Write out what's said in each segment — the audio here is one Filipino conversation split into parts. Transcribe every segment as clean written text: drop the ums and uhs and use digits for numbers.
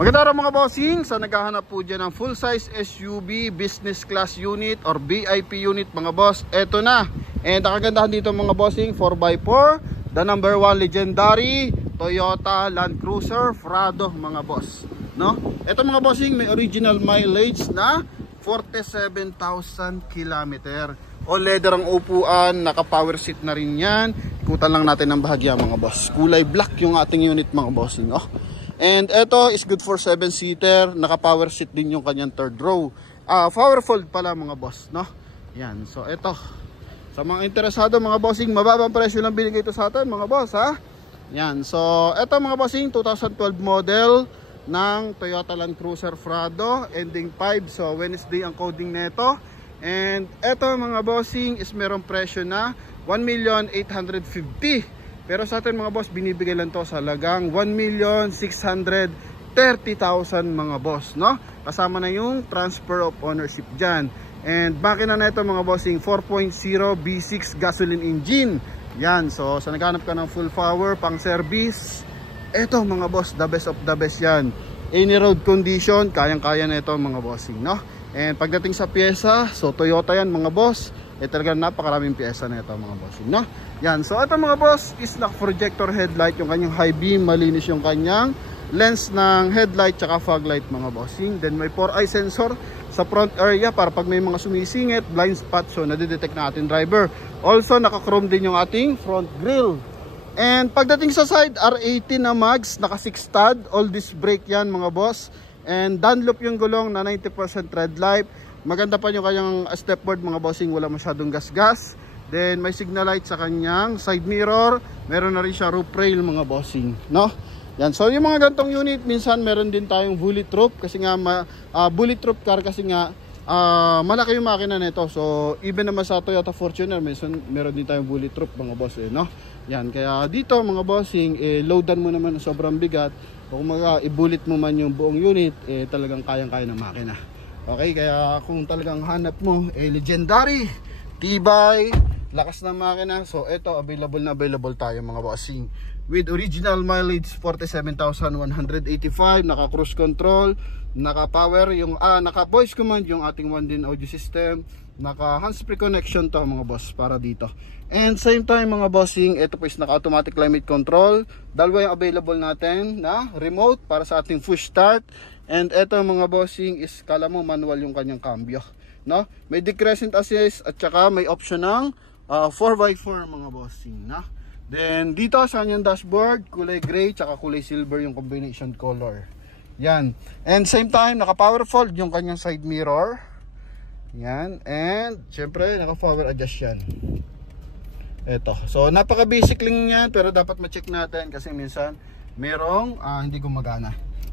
Magandang araw mga bossing. Sa naghahanap po dyan ng full size SUV, business class unit or VIP unit mga boss, eto na. And ang kagandahan dito mga bossing, 4x4, the number 1 legendary Toyota Land Cruiser Prado mga boss, no? Eto mga bossing, may original mileage na 47,000 km. All leather ang upuan, naka power seat na rin yan. Ikutan lang natin ng bahagya mga boss. Kulay black yung ating unit mga bossing, oh. And ito is good for 7-seater. Naka power seat din yung kanyang third row. Power fold pala mga boss, no? Yan, so ito. Sa mga interesado mga bossing, mababang presyo lang binigay ito sa atin mga boss, ha? Yan, so ito mga bossing, 2012 model ng Toyota Land Cruiser Prado, ending 5. So Wednesday ang coding nito. And ito mga bossing is merong presyo na 1,850,000. Pero sa atin mga boss, binibigay lang to sa halagang 1,630,000 mga boss, no? Kasama na yung transfer of ownership dyan. And makina na ito mga bossing, 4.0 V6 gasoline engine. Yan, so sa naghanap ka ng full power, pang service, ito mga boss, the best of the best yan. Any road condition, kayang-kaya na ito mga bossing, no? And pagdating sa pyesa, so Toyota yan mga boss, talagang napakaraming pyesa na ito mga bossing, no? Yan, so ito mga boss is na projector headlight, yung kanyang high beam, malinis yung kanyang lens ng headlight tsaka fog light mga bossing. Then may 4-eye sensor sa front area para pag may mga sumisingit, blind spot, so nadidetect na ating driver. Also naka-chrome din yung ating front grille. And pagdating sa side, R18 na mags, naka 6 stud, all disc brake yan mga boss. And Dunlop yung gulong na 90% tread life. Maganda pa yung kanyang stepboard mga bossing, wala masyadong gas-gas. Then may signal light sa kanyang side mirror. Meron na rin siya roof rail mga bossing, no? Yan, so yung mga gantong unit, minsan meron din tayong bulletproof kasi nga bulletproof car kasi nga malaki yung makina nito. So even naman sa Toyota Fortuner, meron din tayong bulletproof mga boss, no? Yan, kaya dito mga bossing, loadan mo naman sobrang bigat. Kung i-bullet mo man yung buong unit, talagang kayang-kaya ng makina. Okay, kaya kung talagang hanap mo, legendary, tibay, lakas ng makina, so ito available tayo mga bossing. With original mileage 47,185, naka cruise control, naka power yung naka voice command yung ating one din audio system, naka hands-free connection to mga boss para dito. And same time mga bossing, ito po is naka automatic climate control. Dalawa yung available natin na remote para sa ating push start. And ito mga bossing is kala mo manual yung kanyang cambio, no? May decrescent assist at saka may option ng 4x4 mga bossing, no? Then dito sa kanyang dashboard, kulay gray tsaka kulay silver yung combination color. Yan. And same time, naka power fold yung kanyang side mirror. Yan. And syempre naka power adjust yan. Ito. So napaka basic lang yan, pero dapat ma-check natin kasi minsan merong hindi gumagana.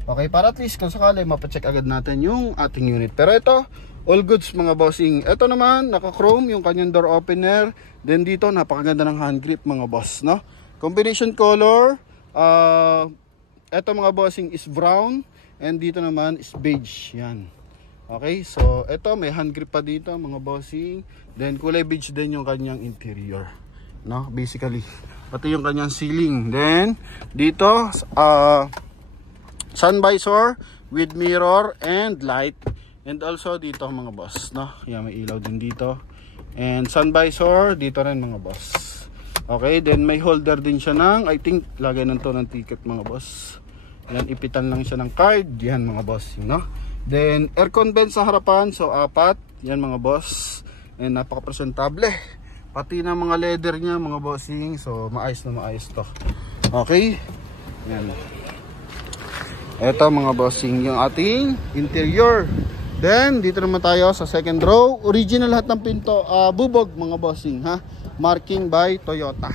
Okay, para at least kung sakali mapacheck agad natin yung ating unit. Pero ito, all goods mga bossing. Ito naman, naka-chrome yung kanyang door opener. Then dito, napakaganda ng hand grip mga boss, no? Combination color, ito mga bossing is brown. And dito naman is beige. Yan. Okay, so ito, may hand grip pa dito mga bossing. Then kulay beige din yung kanyang interior, no? Basically, pati yung kanyang ceiling. Then dito, sun visor with mirror and light. And also dito mga boss, no? Yan, may ilaw din dito. And sun visor dito rin mga boss. Okay, then may holder din siya ng, I think lagay ng to ng ticket mga boss. Yan, ipitan lang siya ng card. Yan mga boss, no? Then aircon vent sa harapan, so 4. Yan mga boss. And napaka-presentable. Pati na mga leather niya mga bossing. So maayos na maayos to. Okay? Yan. Ito mga bossing yung ating interior. Then dito naman tayo sa second row. Original lahat ng pinto, bubog mga bossing, ha? Marking by Toyota.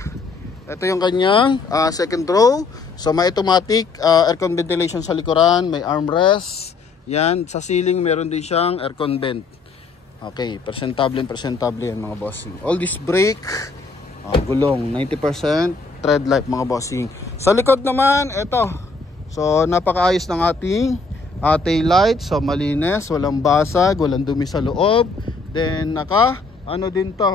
Ito yung kanyang second row. So may automatic aircon ventilation sa likuran, may armrest. Yan, sa ceiling meron din siyang aircon vent. Okay, presentable yan mga bossing. All this brake, gulong 90% tread life mga bossing. Sa likod naman, ito. So napakaayos ng ating tail light. So malinis, walang basag, walang dumi sa loob. Then naka din to,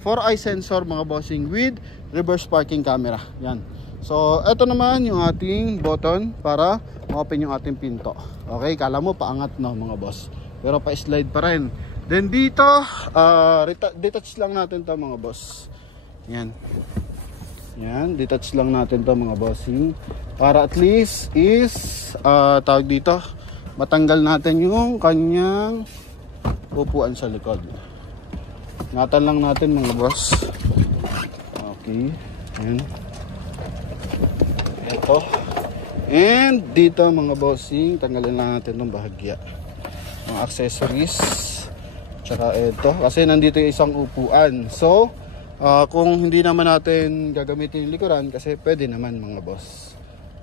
4-eye sensor mga bossing with reverse parking camera. Yan. So ito naman yung ating button para ma-open yung ating pinto. Okay, kala mo paangat no mga boss, pero pa-slide pa rin. Then dito detach lang natin to mga boss. Yan, detach lang natin to mga bossing, para at least is tawag dito, matanggal natin yung kanyang upuan sa likod. Ingatan lang natin mga boss. Okay, yan. Ito. And dito mga bossing, tanggalin lang natin itong bahagya, mga accessories. Tsaka ito, kasi nandito yung isang upuan. So kung hindi naman natin gagamitin yung likuran, kasi pwede naman mga boss.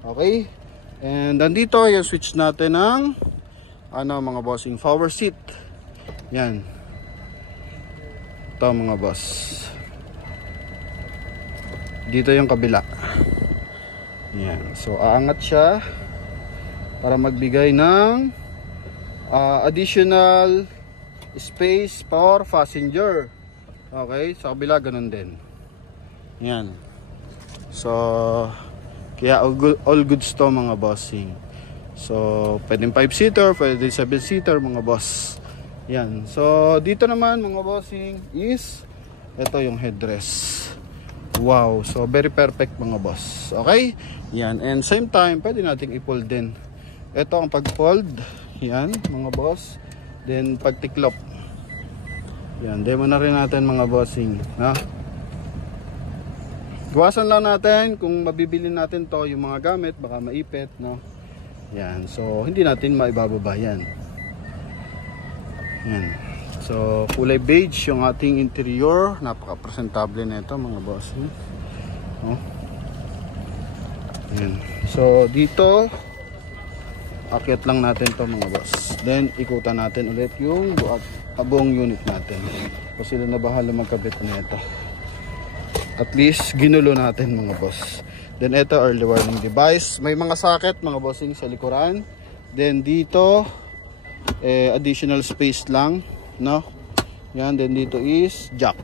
Okay, and nandito yung switch natin ng mga bossing, power seat. Yan, ito mga boss. Dito yung kabila. Yan, so aangat siya para magbigay ng additional space for passenger. Okay, sa kabila ganun din. Yan, so kaya all goods to mga bossing. So pwedeng 5-seater, pwedeng 7-seater mga boss. Yan, so dito naman mga bossing is ito yung headrest. Wow, so very perfect mga boss. Okay, yan, and same time pwede nating i-fold din. Ito ang pag-fold, yan mga boss. Then pagtiklop, yan, demo na rin natin mga bossing, no? Iwasan lang natin kung mabibili natin to yung mga gamit, baka maipit, no? Yan, so hindi natin maibababa yan. Yan, so kulay beige yung ating interior, napaka-presentable nito mga bossing, no? Yan, so dito akyat lang natin to mga boss, then ikutan natin ulit yung buong unit natin, kasi sila na bahala magkabit na ito. At least ginulo natin mga boss. Then ito early warning device, may mga socket mga bossing sa likuran. Then dito additional space lang, no? Yan, then dito is jack.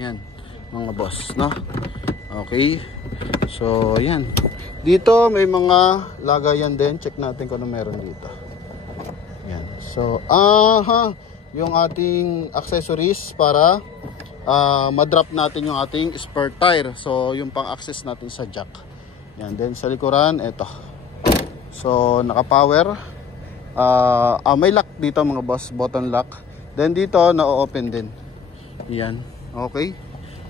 Yan mga boss, no? Okay, so yan, dito may mga lagayan din, check natin kung ano meron dito. Yan, so yung ating accessories para ma-drop natin yung ating spare tire, so yung pang-access natin sa jack. Yan, then sa likuran ito, so naka-power, may lock dito mga boss, button lock. Then dito na-open din. Yan, okay,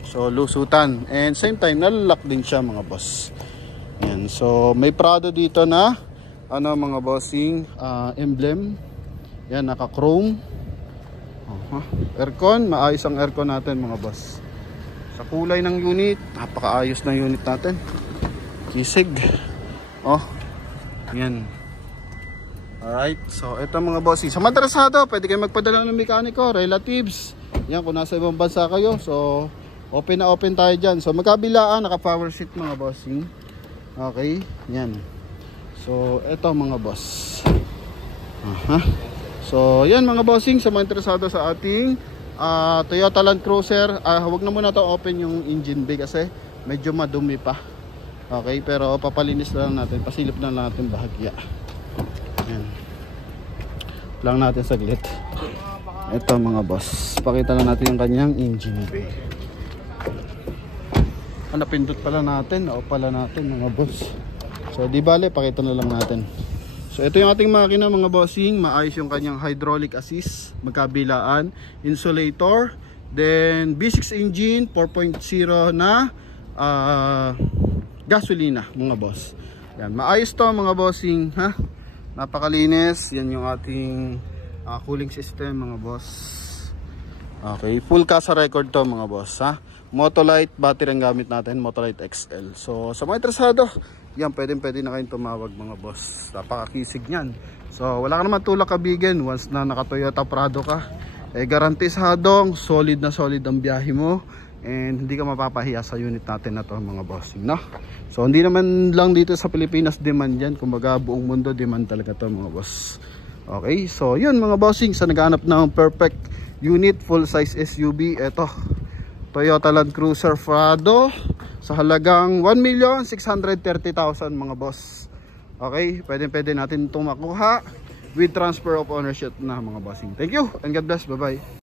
so lusutan, and same time nalalock din siya mga boss. Yan, so may Prado dito na mga bossing, emblem. Yan, naka-chrome. Aircon, maayos ang aircon natin mga boss. Sa kulay ng unit, napakaayos ng unit natin. Kisig. Yan. Alright, so ito mga bossing, sa madrasado pwede kayo magpadala ng mekaniko, relatives. Yan, kung nasa ibang bansa kayo, so open na open tayo dyan. So magkabilaan, naka power seat mga bossing. Okay, yan. So ito mga boss. So yan mga bossing, sa mga interesado sa ating Toyota Land Cruiser, wag na muna to open yung engine bay kasi medyo madumi pa. Okay, pero papalinis lang natin, pasilip na lang natin bahagya. Yan lang natin saglit. Ito mga boss, pakita lang natin yung kanyang engine bay. Napindot pala natin, pala natin mga boss. So di bale, pakita na lang natin. So ito yung ating makina mga bossing, maayos yung kanyang hydraulic assist, magkabilaan, insulator, then V6 engine, 4.0 na gasolina mga boss. Yan, maayos to mga bossing, ha? Napakalinis. Yan yung ating cooling system mga boss. Okay, full casa record to mga boss, ha? Motolite battery ang gamit natin, Motolite XL. So sa mga interesado, yan, pwede na kayong tumawag mga boss. Napakakisig nyan. So wala ka naman tulak kabigin. Once na naka Toyota Prado ka, garantisadong solid na solid ang biyahe mo, and hindi ka mapapahiya sa unit natin na to mga bossing, no? So hindi naman lang dito sa Pilipinas demand yan, kumbaga buong mundo demand talaga to mga boss. Okay, so yun mga bossing, sa naghahanap ng perfect unit, full size SUV, eto Toyota Land Cruiser Prado sa halagang 1,630,000 mga boss. Okay, pwede natin itong makuha with transfer of ownership na mga bossing. Thank you and God bless. Bye bye.